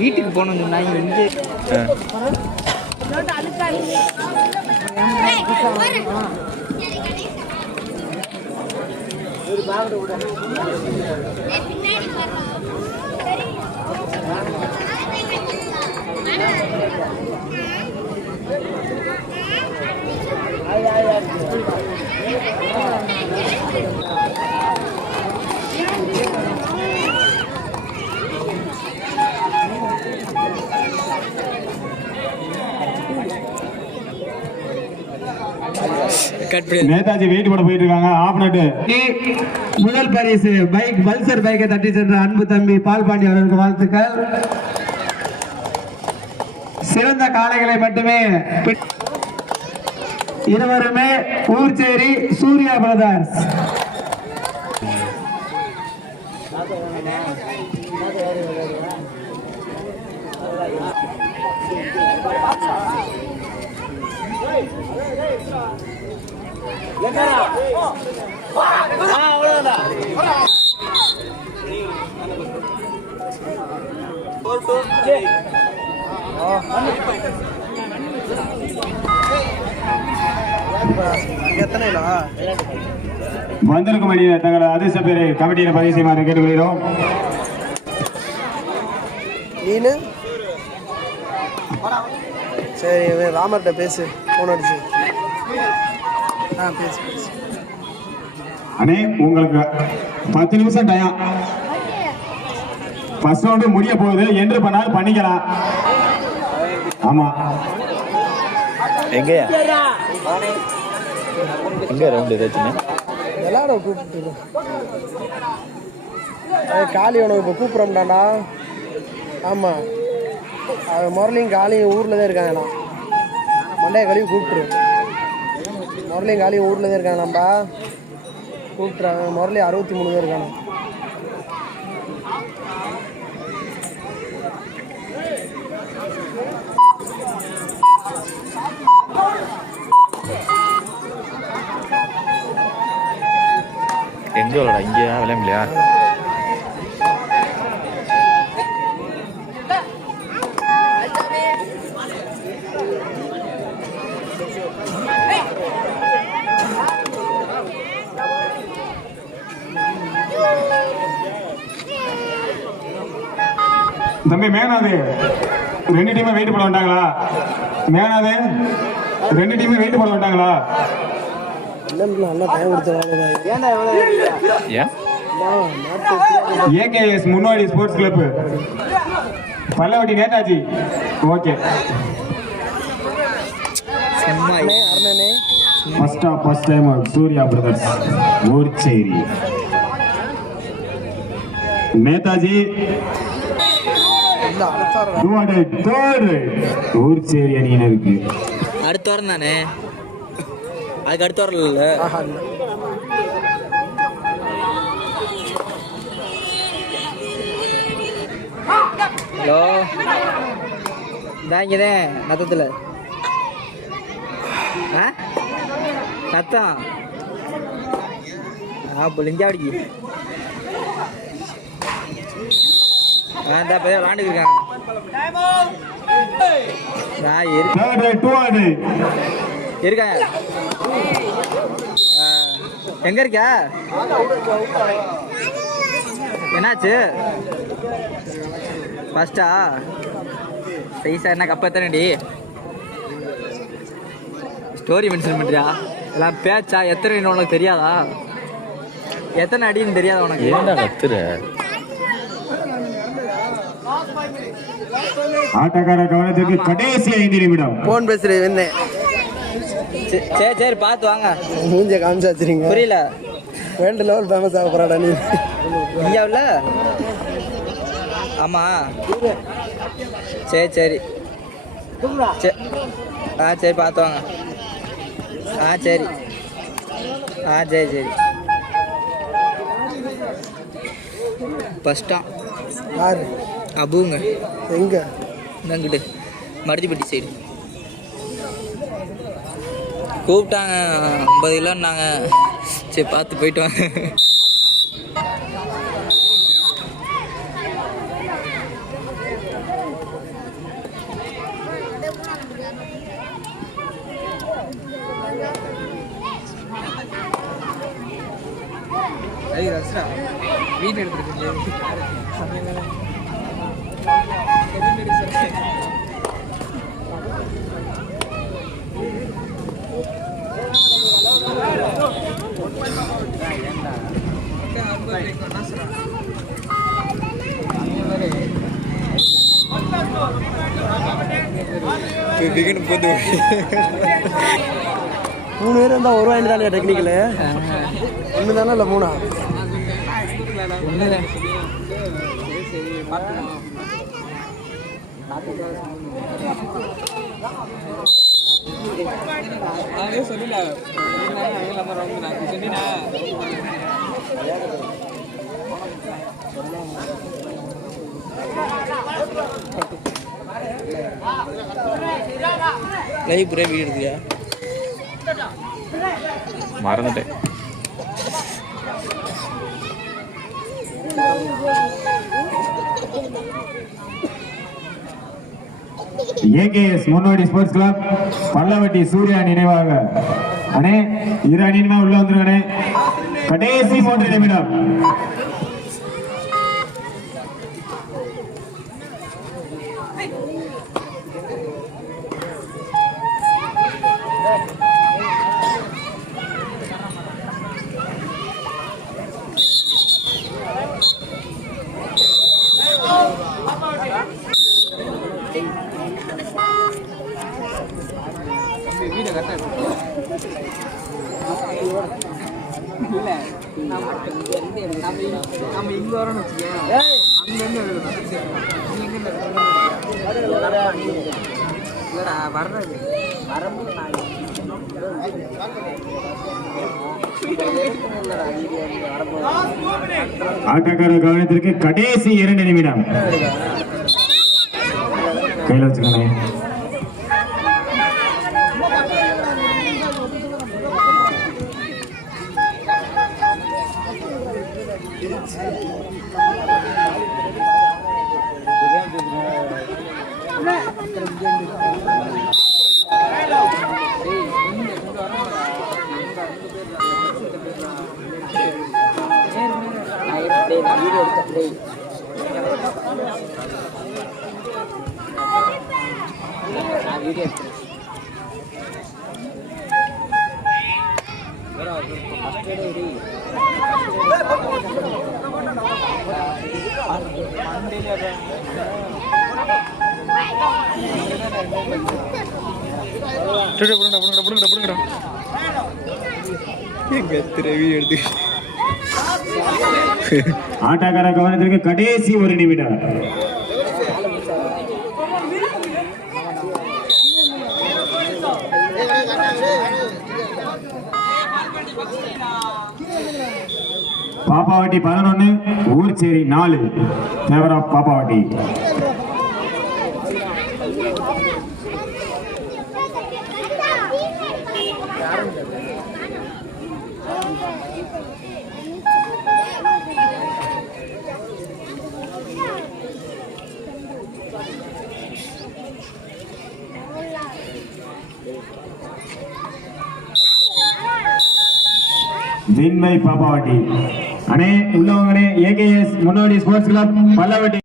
வீட்டுக்கு போகணும் நான் வந்து நேதாஜி வெயிட் போட போயிட்டு இருக்காங்க. முதல் பரிசு பைக் பல்சர் பைக்கை தட்டி சென்ற அன்பு தம்பி பால்பாண்டி அவர்களுக்கு வாழ்த்துக்கள். சிறந்த காளைகளை மட்டுமே இருவருமே ஊர்ச்சேரி சூர்யா பிரதர்ஸ். வந்திருக்கும் அணியை தங்களது அதிர்ஷ்ட பேரை கமிட்டியில் பதிவு செய்யுமாறு கேட்டுக்கொள்கிறோம். நீனு சரி ராமர்கிட்ட பேசு, போன் அடிச்சு. பேசு பேசு அண்ணே, உங்களுக்கு 10 நிமிஷம் டைம். ஃபர்ஸ்ட் ரவுண்டு முடிய போகுது. என்று பண்ணாலும் பண்ணிக்கலாம். ஆமா, எங்கயா எங்க ரவுண்ட் ஏதாச்சும் விளையாட கூப்பிட்டு காளி உனக்கு இப்போ கூப்பிட்றோம்டாண்டா. ஆமாம், அவன் முரளியும் காளியும் ஊரில் தான் இருக்காங்கண்ணா. மண்டைய கழுவி கூப்பிட்டுரு. முரளியும் காளியும் ஊரில் தான் இருக்காங்கண்ணாம்பா, கூப்பிட்றாங்க. முரளி 63 பேர் இருக்காண்ணா. எங்கே விளாடா? இங்கேயா விளையாடலையா? தம்பி மேகநாது, 2 டீமே வெயிட் போட வந்தாங்களா? மேகநாது, 2 டீமே வெயிட் போட வந்தாங்களா? ஏகேஎஸ் முன்னாடி sports club Pallavatti Netaji. Okay, first time Surya brothers Oorcheri. Netaji Oorcheri அணியினருக்கு அடுத்த வாரம் தானே, அதுக்கு அடுத்த வாரம் இல்லை. ஹலோ, இங்கதான் நத்தத்தில் நத்தம் புளிஞ்சாடிக்கு விளாண்டுக்கு இருக்காங்க. இருக்காங்க. எங்க இருக்க? என்னாச்சு? ஃபர்ஸ்டா சைஸா என்ன கப்ப எத்தனைடி? ஸ்டோரி மென்ஷன் பண்றியா? எல்லாம் பேச்சா? எத்தனை உனக்கு தெரியாதா? எத்தனை அடின்னு தெரியாதா உனக்கு? ஏன்டா கத்துற? ஆட்டக்கார கவனத்திற்கு கடைசி 5 நிமிடம். போன் பேசுறேன் வந்தேன். சரி சரி பார்த்து வாங்க. மூஞ்ச காமிச்சு வச்சிருங்க. புரியல. வேர்ல்டு லெவல் ஃபேமஸ் ஆக போறாடா நீ இந்தியாவில். ஆமாம், சரி சரி சரி பார்த்து வாங்க. சரி சரி சரி. ஃபஸ்ட்டா யாரு? அபுங்க. எங்க? இங்கிட்டு மருதிப்பட்டி சைடு கூப்பிட்டாங்க. 50 கிலோன்னாங்க. சரி பார்த்து போயிட்டு வாங்க. வீட்டு எடுத்துருக்கு மூணு பேர் இருந்தால் ஒரு வாங்கி தானே டெக்னிக்கலு ஒன்று தானே இல்லை மூணா சொல்லல லைப்ரரி வீடு எடுத்தியா மறந்துட்டேன். ஏகேஎஸ் முன்னோடி ஸ்போர்ட்ஸ் கிளப் பல்லவட்டி சூர்யா நினைவாக அண்ணே இரு அணியுமே உள்ள வந்துருங்கண்ணே. கடைசி 3 நிமிடம். நம்ம இங்க வரோம்னு வச்சுக்கோங்க, இல்லடா வர்றது வரும்போது ஆட்டக்கார கவனத்திற்கு கடைசி 2 நிமிடம். கையில வச்சுக்கோங்க. ஆட்டக்கார கவனத்திற்கு கடைசி 1 நிமிடம். Pappavatti 11 Oorcheri 4 favour of Pappavatti. Win by Pappavatti. அண்ணே உள்ளவங்கனே ஏகேஎஸ் முன்னோடி ஸ்போர்ட்ஸ் கிளப் பல்லவட்டி.